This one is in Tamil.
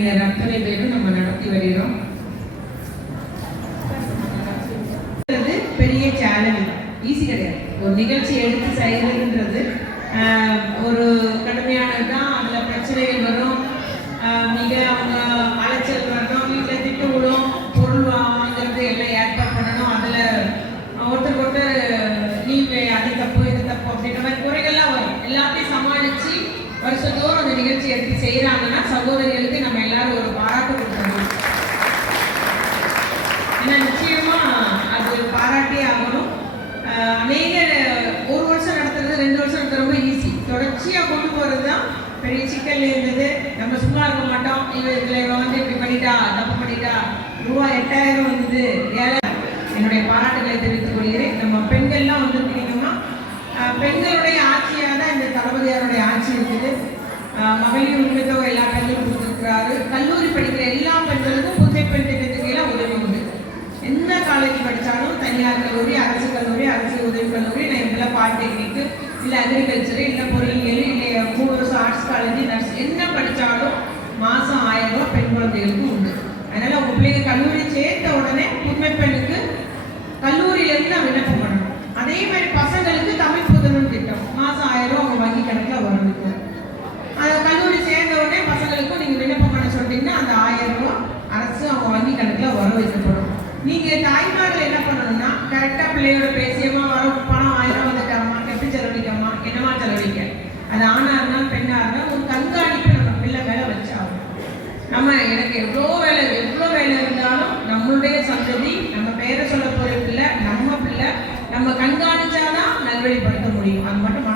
அத்தனை பேரும் நம்ம நடத்தி வருகிறோம். பெரிய சேலஞ்ச், ஈஸி கிடையாது. ஒரு நிகழ்ச்சி எடுத்து செய்யறதுன்றது ஒரு கடுமையானது தான். அதில் பிரச்சனைகள் வரும், மிக அவங்க அலைச்சல் வரணும், வீட்டில் திட்டு விடும், பொருள் வாங்கிறது எல்லாம் ஏற்பாடு பண்ணணும். அதில் ஒருத்தருக்கு ஒருத்தர் நீங்கள் அது தப்பு இது தப்பு அப்படின்ற மாதிரி குறைகள்லாம் வரும். எல்லாத்தையும் சமாளித்து வருஷத்தோறும் அந்த நிகழ்ச்சி எடுத்து செய்கிறாங்கன்னா சகோதரிகளுக்கு நம்ம எல்லாரும் ஒரு பாராட்டு கொடுக்கணும். ஏன்னா நிச்சயமாக அது பாராட்டே ஆகணும். அநேக ஒரு வருஷம் நடத்துறது 2 வருஷம் நடத்துறது ரொம்ப ஈஸி. தொடர்ச்சியாக கொண்டு போகிறது தான் பெரிய சிக்கல் இருந்தது. நம்ம சும்மா இருக்க மாட்டோம். இதில் வந்து இப்படி பண்ணிட்டா தப்பு பண்ணிட்டா ₹8000 வந்தது. என்னுடைய பாராட்டுகளை தெரிவித்துக் கொள்கிறேன். நம்ம பெண்கள்லாம் வந்துருக்கீங்கன்னா பெண்களுடைய ஆட்சியாக தான் இந்த தளபதியாருடைய ஆட்சி இருக்குது. மகளிர் உரிமை தொகை எல்லா பெண்களும் கொடுத்துருக்கிறாரு. கல்லூரி படிக்கிற எல்லா பெண்களுக்கும் புதுமை பெண் திட்டத்துக்கு எல்லாம் உதவி உண்டு. என்ன காலேஜ் படித்தாலும் தனியார் கல்லூரி, அரசு கல்லூரி, அரசு உதவி கல்லூரி, நான் இதில் பாலிடெக்னிக்கு, இல்லை அக்ரிகல்ச்சரு, இல்லை பொறியியல், இல்லை 3 வருஷம் ஆர்ட்ஸ் காலேஜ், நர்ஸ், என்ன படித்தாலும் மாதம் ₹1000 பெண் குழந்தைகளுக்கு உண்டு. அதனால் உங்கள் பிள்ளைங்க கல்லூரி சேர்த்த உடனே புதுமை பெண்ணுக்கு கல்லூரியிலேருந்து நான் விண்ணப்பம் பண்ணணும். அதே மாதிரி பசங்களுக்கு தமிழ் புதல்வன் திட்டம் மாதம் ₹1000 அவங்க வங்கி கணக்கில் வரும். அதை கல்லூரி சேர்ந்த உடனே பசங்களுக்கும் நீங்கள் விண்ணப்பம் பண்ண சொல்லிட்டீங்கன்னா அந்த ₹1000 அரசு அவங்க வங்கி கணக்கில் வர வைக்கப்படும். நீங்கள் தாய்மார்கள் என்ன பண்ணணும்னா கரெக்டாக பிள்ளையோட பேசியமா வரும் பணம் ₹1000 வந்துட்டாமா, எப்படி செலவழிக்காமா, என்னமா செலவழிக்க, அது ஆணாக இருந்தால் பெண்ணாக இருந்தால் ஒரு கண்காணிப்பு நம்ம பிள்ளை மேலே வச்சாகும். நம்ம எனக்கு எவ்வளோ வேலை இருந்தாலும் நம்மளுடைய சந்ததி, நம்ம பேரை சொல்ல போகிற பிள்ளை, நம்ம பிள்ளை, நம்ம கண்காணிச்சாதான் நல்வழிப்படுத்த முடியும். அது மட்டும்